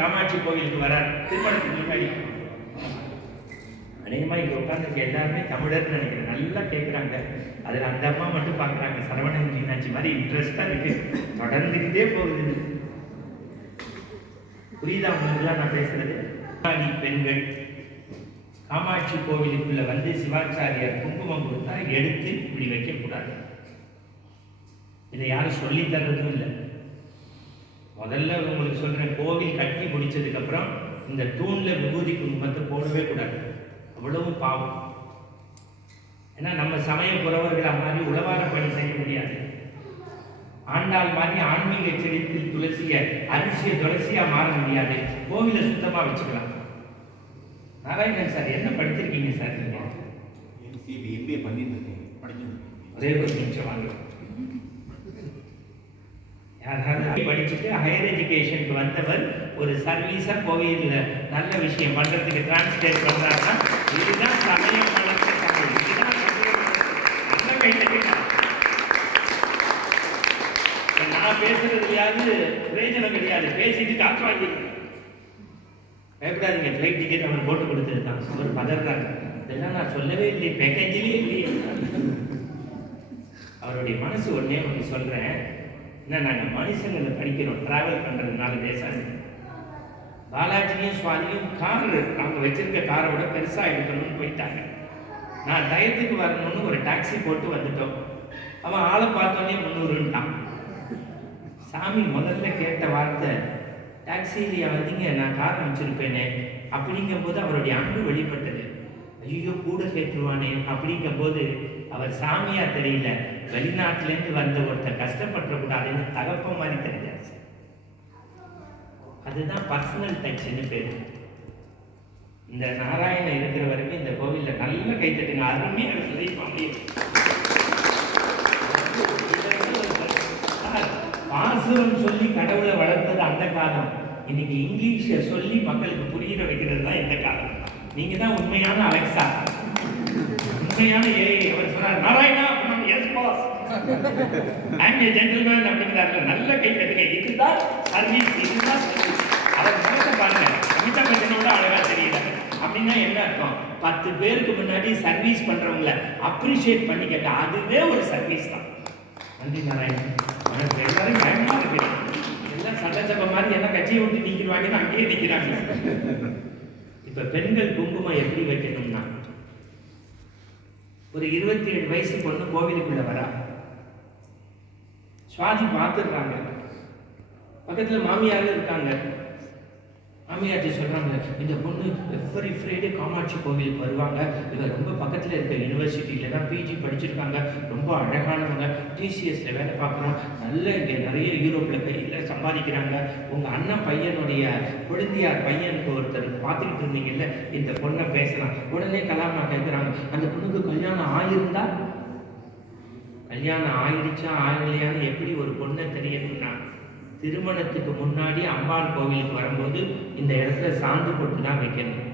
காமாட்சி கோவிலுக்கு வரார் திருமணத்துக்கு முன்னாடி. அநேகமாக இங்கே உட்காந்துருக்க எல்லாருமே தமிழர்னு நினைக்கிறேன், நல்லா கேட்குறாங்க. அதில் அந்த அம்மா மட்டும் பார்க்குறாங்க, சரவணன் மீனாட்சி மாதிரி இன்ட்ரெஸ்டாக இருக்கு, தொடர்ந்துக்கிட்டே போகுது. புரியுதா உங்களுக்குலாம் நான் பேசுறது? பெண்கள் காமாட்சி கோவிலுக்குள்ள வந்து சிவாச்சாரியார் குங்குமம் கொடுத்தா எடுத்து இப்படி வைக்கக்கூடாது. இதை யாரும் சொல்லி தர்றதும் இல்லை. முதல்ல உங்களுக்கு சொல்றேன், கோவில் கட்டி முடிச்சதுக்கு அப்புறம் இந்த தூண்ல விபூதி குங்குமத்தை போடவே கூடாது, அவ்வளவு பாவம். ஏன்னா நம்ம சமய புறவர்களை மாதிரி உழவார பணி செய்ய முடியாது. ஆண்டாள் மாதிரி ஆன்மீக சரித்தில் துளசிய அரிசிய துளசியா மாற முடியாது. கோவிலை சுத்தமா வச்சுக்கலாம். நாராயணன் சார் என்ன படிச்சிருக்கீங்க சார்? நீங்க MBA பண்ணிருக்கேன், படிச்சிருக்கேன். ஒரே ஒரு நிமிஷம் வாங்க. யாராவது படிச்சுட்டு ஹையர் எஜுகேஷனுக்கு வந்தவர் ஒரு சர்வீஸா கோவிலில் நல்ல விஷயம் பண்றதுக்கு டிரான்ஸ்லேட் பண்றாருன்னா இதுதான் சமயம் வளர்த்த தமிழ். இதுதான் நான் பேசுறதுலையாவது பிரயோஜனம் கிடையாது, பேசிட்டு காசு வாங்கிடுங்க. பயப்படாதீங்க, ஃப்ளைட் டிக்கெட் அவர் போட்டு கொடுத்துருக்கான், அவர் பதறாங்க. இதெல்லாம் நான் சொல்லவே இல்லையே, பேக்கேஜிலே இல்லையே. அவருடைய மனசு ஒன்னே ஒன்று சொல்றேன். ஏன்னா நாங்கள் மனுஷங்களை படிக்கிறோம், டிராவல் பண்றதுனால பேசாது. பாலாஜியும் சுவாதியும் கார் அவங்க வச்சிருக்க காரை விட பெருசா எடுக்கணும்னு போயிட்டாங்க. நான் டயத்துக்கு வரணும்னு ஒரு டாக்ஸி போட்டு வந்துட்டோம். அவன் ஆளை பார்த்தோன்னே 300ன்ட்டான். சாமி முதல்ல கேட்ட வார்த்தை, டாக்ஸியிலையா வந்தீங்க, நான் கார் அனுப்பிச்சிருப்பேனே. அப்படிங்கும் போது அவருடைய அன்பு வெளிப்பட்டது. ஐயோ கூட கேட்டுருவானே அப்படிங்கும் போது அவர் சாமியா தெரியல, வெளிநாட்டிலேருந்து வந்த ஒருத்தர் கஷ்டப்படக்கூடாதுன்னு தகப்ப மாதிரி தெரிஞ்சாச்சு. அதுதான் பர்சனல் டச்னு பேரு. இந்த நாராயணன் இருக்கிற வரைக்கும் இந்த கோவில்ல நல்ல கைத்தட்டுங்க, அருமையா இருக்குது. பாசுரம் சொல்லி கடவுளை வளர்த்தது அந்த காலம். இன்னைக்கு இங்கிலீஷை சொல்லி மக்களுக்கு புரியிற வைக்கிறது தான் இந்த காலம். நீங்க தான் உண்மையான அலெக்சா, உண்மையான ஏஐ. அவர் சொன்னார் Narayana, yes boss, I'm a gentleman அப்படிங்கிறார்கள். நல்ல கை கட்டுங்க. இதுதான் சர்வீஸ், இதுதான் சர்வீஸ். அவர் முகத்தை பாருங்க, அமிதாப் பச்சனோட அழகா தெரியல. அப்படின்னா என்ன அர்த்தம்? 10 பேருக்கு முன்னாடி சர்வீஸ் பண்றவங்களை அப்ரிஷியேட் பண்ணி கேட்டா அதுவே ஒரு சர்வீஸ் தான். நன்றி நாராயணன். எல்லாரும் பயமா இருக்கு, எல்லாம் சட்டச்சபை மாதிரி என்ன கட்சியை விட்டு நீக்கிடுவாங்கன்னு அங்கேயே நிற்கிறாங்க. இப்ப பெண்கள் குங்குமம் எப்படி வைக்கணும்னா, ஒரு 27 வயசு பொண்ணு கோவிலுக்குள்ள வரா. சுவாதி பார்த்துடுறாங்க, பக்கத்துல மாமியாரும் இருக்காங்க. மாமியார்ச்சி சொல்றாங்க, இந்த பொண்ணு எவ்ரி ஃப்ரைடே காமாட்சி கோவிலுக்கு வருவாங்க, இவர் ரொம்ப பக்கத்துல இருக்க யூனிவர்சிட்டியில தான் பிஜி படிச்சிருக்காங்க, ரொம்ப அழகானவங்க, டிசிஎஸ்ல வேலை பார்க்குறோம், நல்ல இங்கே நிறைய யூரோப்பில் கையில் சம்பாதிக்கிறாங்க. உங்க அண்ணன் பையனுடைய குழந்தையார் பையனுக்கு ஒருத்தர் பார்த்துக்கிட்டு இருந்தீங்கல்ல, இந்த பொண்ணை பேசலாம். உடனே கலாமா கேட்குறாங்க, அந்த பொண்ணுக்கு கல்யாணம் ஆயிருந்தா? கல்யாணம் ஆயிடுச்சா ஆகலையான்னு எப்படி ஒரு பொண்ணை தெரியணும்னா, திருமணத்துக்கு முன்னாடி அம்பாள் கோவிலுக்கு வரும்போது இந்த இடத்துல சாந்து போட்டு தான் வைக்கணும்.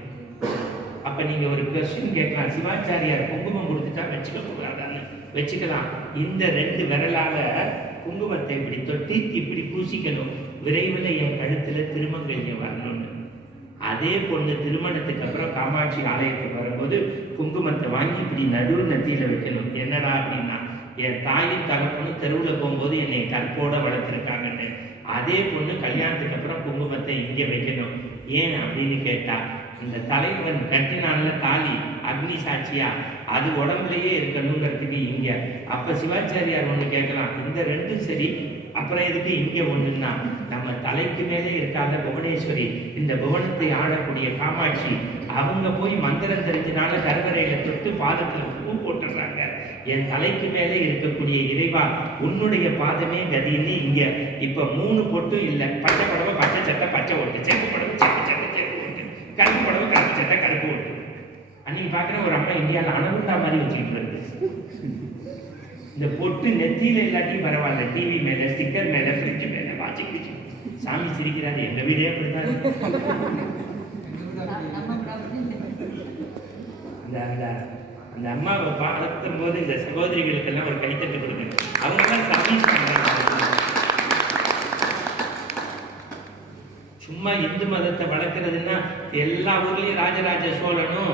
அப்ப நீங்க ஒரு கொஸ்டின் கேட்கலாம், சிவாச்சாரியார் குங்குமம் கொடுத்துட்டா வச்சுக்க கூடாதான்னு. வச்சுக்கலாம். இந்த 2 விரலால குங்குமத்தை இப்படி தொட்டி இப்படி பூசிக்கணும். விரைவில் என் கழுத்துல திருமங்கல்யம் வரணும்னு. அதே பொண்ணு திருமணத்துக்கு அப்புறம் காமாட்சி ஆலயத்துக்கு வரும்போது குங்குமத்தை வாங்கி இப்படி நடு நெத்தியில வைக்கணும். என்னடா அப்படின்னா, என் தாயும் தகப்பனும் தெருவில் போகும்போது என்னை கற்போட வளர்த்துருக்காங்கன்னு. அதே பொண்ணு கல்யாணத்துக்கு அப்புறம் குங்குமத்தை இங்கே வைக்கணும். ஏன் அப்படின்னு கேட்டா, இந்த தலைவன் கட்டினான்ல தாலி, அக்னி சாட்சியா, அது உடம்புலயே இருக்கணுங்கிறதுக்கு இங்க. அப்ப சிவாச்சாரியார் ஒண்ணு கேட்கலாம், இந்த 2 சரி, அப்புறம் எதுக்கு இங்க ஒண்ணுன்னா, நம்ம தலைக்கு மேலே இருக்காத புவனேஸ்வரி, இந்த புவனத்தை ஆடக்கூடிய காமாட்சி, அவங்க போய் மந்திரம் தெரிஞ்சனால கருவறையில தொட்டு பாதத்துல பூ போட்டுறாங்க. என் தலைக்கு மேலே இருக்கக்கூடிய இறைவா, உன்னுடைய பாதமே கதின்னு இங்க. இப்ப 3 பொட்டும் இல்லை. பச்சை புடவை பச்சை சட்டை பச்சை ஓட்டு, செப்பு புடவை செப்பு சட்டை செப்பு ஓட்டு, கருப்பு புடவை கருப்பு சட்டை கருப்பு ஓட்டு. அன்னைக்கு பார்க்குற ஒரு அம்மா இந்தியாவில் அனகுண்டா மாதிரி வச்சுக்கிட்டு வருது. இந்த பொட்டு நெத்தியில இல்லாட்டியும் பரவாயில்ல, டிவி மேல, ஸ்டிக்கர் மேல, ஃப்ரிட்ஜ் மேல, வாட்சிங் மிஷின். சாமி சிரிக்கிறாரு, எங்க வீடே அப்படித்தான். அந்த அம்மாவை பார்க்கும் போது இந்த சகோதரிகளுக்கெல்லாம் ஒரு கைத்தட்டு கொடுங்க. அவங்க தான் சர்வீஸ் பண்றாங்க. சும்மா இந்து மதத்தை வளர்க்குறதுன்னா எல்லா ஊர்லேயும் ராஜராஜ சோழனும்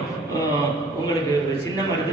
உங்களுக்கு சின்ன மருதும்